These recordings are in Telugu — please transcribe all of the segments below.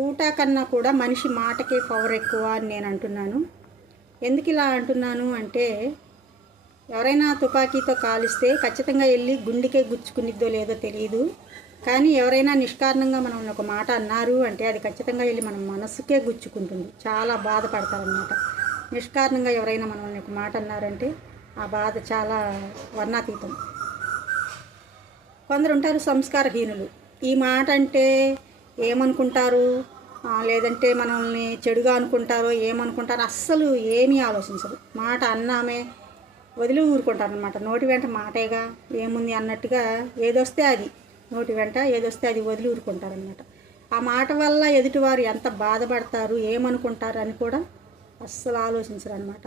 తూటా కన్నా కూడా మనిషి మాటకే పవర్ ఎక్కువ అని నేను అంటున్నాను. ఎందుకు ఇలా అంటున్నాను అంటే, ఎవరైనా తుపాకీతో కాలిస్తే ఖచ్చితంగా వెళ్ళి గుండెకే గుచ్చుకునిద్దో లేదో తెలియదు. కానీ ఎవరైనా నిష్కారణంగా మనల్ని ఒక మాట అన్నారు అంటే అది ఖచ్చితంగా వెళ్ళి మన మనసుకే గుచ్చుకుంటుంది. చాలా బాధపడతారనమాట. నిష్కారణంగా ఎవరైనా మనల్ని ఒక మాట అన్నారంటే ఆ బాధ చాలా వర్ణాతీతం. కొందరు ఉంటారు సంస్కారహీనులు. ఈ మాట అంటే ఏమనుకుంటారు, లేదంటే మనల్ని చెడుగా అనుకుంటారో ఏమనుకుంటారో అస్సలు ఏమీ ఆలోచించరు. మాట అన్నామే వదిలి ఊరుకుంటారనమాట. నోటి వెంట మాటేగా ఏముంది అన్నట్టుగా ఏదొస్తే అది నోటి వెంట ఏదొస్తే అది వదిలి ఊరుకుంటారనమాట. ఆ మాట వల్ల ఎదుటివారు ఎంత బాధపడతారు ఏమనుకుంటారు అని కూడా అస్సలు ఆలోచించరు అనమాట.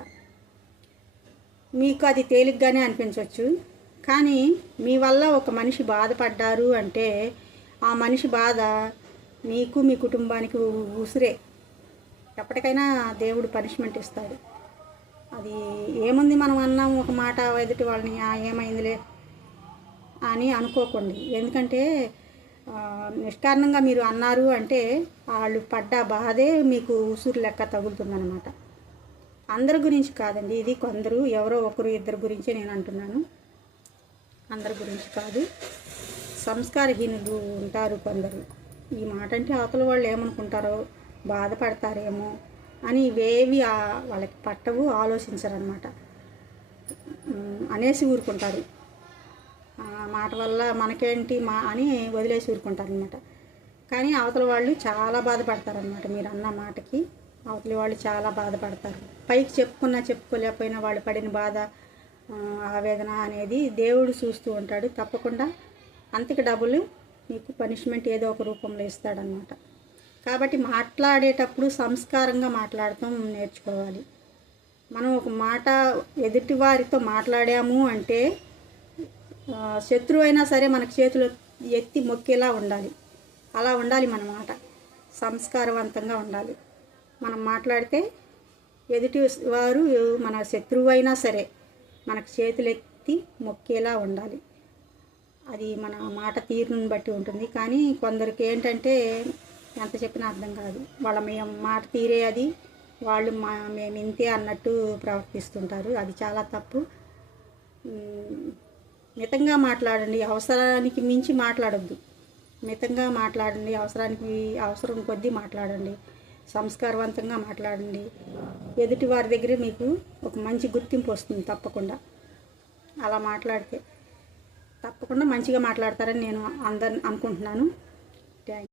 మీకు అది తేలిగ్గానే అనిపించవచ్చు, కానీ మీ వల్ల ఒక మనిషి బాధపడ్డారు అంటే ఆ మనిషి బాధ మీకు మీ కుటుంబానికి ఉసిరే. ఎప్పటికైనా దేవుడు పనిష్మెంట్ ఇస్తాడు. అది ఏముంది మనం అన్నాం ఒక మాట ఎదుటి వాళ్ళని ఏమైందిలే అని అనుకోకండి. ఎందుకంటే నిష్కారణంగా మీరు అన్నారు అంటే వాళ్ళు పడ్డ బాధే మీకు ఉసురు లెక్క తగులుతుందన్నమాట. అందరి గురించి కాదండి ఇది, కొందరు ఎవరో ఒకరు ఇద్దరు గురించే నేను అంటున్నాను, అందరి గురించి కాదు. సంస్కారహీనులు ఉంటారు కొందరు. ఈ మాట అంటే అవతల వాళ్ళు ఏమనుకుంటారో బాధపడతారేమో అని ఇవేవి వాళ్ళకి పట్టవు, ఆలోచించరన్నమాట. అనేసి ఊరుకుంటారు. మాట వల్ల మనకేంటి అని వదిలేసి ఊరుకుంటారనమాట. కానీ అవతల వాళ్ళు చాలా బాధపడతారనమాట. మీరు అన్న మాటకి అవతల వాళ్ళు చాలా బాధపడతారు. పైకి చెప్పుకోలేకపోయినా వాళ్ళు పడిన బాధ ఆవేదన అనేది దేవుడు చూస్తూ ఉంటాడు. తప్పకుండా అంతకి డబ్బులు మీకు పనిష్మెంట్ ఏదో ఒక రూపంలో ఇస్తాడనమాట. కాబట్టి మాట్లాడేటప్పుడు సంస్కారంగా మాట్లాడటం నేర్చుకోవాలి. మనం ఒక మాట ఎదుటి వారితో మాట్లాడాము అంటే శత్రువు అయినా సరే మనకు చేతులు ఎత్తి మొక్కేలా ఉండాలి. అలా ఉండాలి మన మాట, సంస్కారవంతంగా ఉండాలి. మనం మాట్లాడితే ఎదుటి వారు మన శత్రువు అయినా సరే మనకు చేతులు ఎత్తి మొక్కేలా ఉండాలి. అది మన మాట తీరుని బట్టి ఉంటుంది. కానీ కొందరికి ఏంటంటే ఎంత చెప్పినా అర్థం కాదు. వాళ్ళ మాట తీరే అది, వాళ్ళు మేము ఇంతే అన్నట్టు ప్రవర్తిస్తుంటారు. అది చాలా తప్పు. మితంగా మాట్లాడండి, అవసరానికి మించి మాట్లాడొద్దు. మితంగా మాట్లాడండి, అవసరం కొద్దీ మాట్లాడండి, సంస్కారవంతంగా మాట్లాడండి. ఎదుటి వారి దగ్గర మీకు ఒక మంచి గుర్తింపు వస్తుంది తప్పకుండా. అలా మాట్లాడితే తప్పకుండా మంచిగా మాట్లాడతారని నేను అందరిని అనుకుంటున్నాను. Thank you.